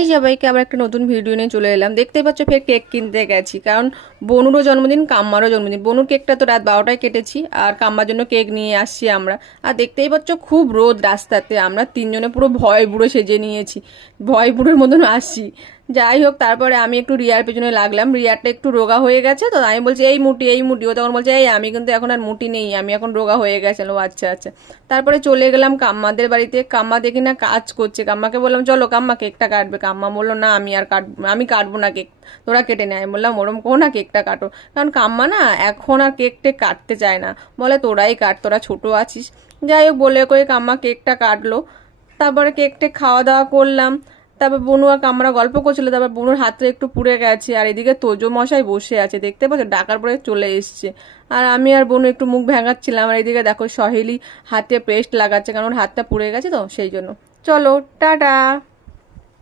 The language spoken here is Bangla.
এই সবাইকে আবার একটা নতুন ভিডিও নিয়ে চলে এলাম। দেখতেই পাচ্ছ ফের কেক কিনতে গেছি, কারণ বনুরও জন্মদিন, কাম্মারও জন্মদিন। বনুর কেকটা তো রাত 12টায় কেটেছি, আর কাম্মার জন্য কেক নিয়ে আসছি আমরা। আর দেখতেই পাচ্ছ খুব রোদ রাস্তাতে, আমরা তিনজনে পুরো ভয় বুড়ো সেজে নিয়েছি, ভয় বুড়োর মতন আসছি। যাই হোক, তারপরে আমি একটু রিয়ার পেছনে লাগলাম। রিয়ারটা একটু রোগা হয়ে গেছে, তো আমি বলছি এই মুটি এই মুটি, ও তখন বলছে এই আমি কিন্তু এখন আর মুটি নেই, আমি এখন রোগা হয়ে গেছে। ও আচ্ছা আচ্ছা। তারপরে চলে গেলাম কাম্মাদের বাড়িতে। কাম্মা দেখি না কাজ করছে, কাম্মাকে বললাম চলো কাম্মা কেকটা কাটবে। কাম্মা বললো না আমি আর কাটবো, আমি কাটবো না কেক, তোরা কেটে নে। আমি বললাম ওরম করো না, কেকটা কাটো। কারণ কাম্মা না এখন আর কেক টেক কাটতে চায় না, বলে তোরাই কাট, তোরা ছোট আছিস। যাই হোক, বলে কয়ে কাম্মা কেকটা কাটলো। তারপরে কেক টেক খাওয়া দাওয়া করলাম। তারপর বনু আর কামরা গল্প করছিল। তারপর বনুর হাতটা একটু পুড়ে গেছে, আর এদিকে তোজো মশাই বসে আছে, দেখতে পাচ্ছ, ডাকার পরে চলে এসছে। আর আমি আর বনু একটু মুখ ভেঙাচ্ছিলাম। আর এদিকে দেখো সহেলি হাতে পেস্ট লাগাচ্ছে, কারণ ওর হাতটা পুড়ে গেছে তো সেই জন্য। চলো টাটা।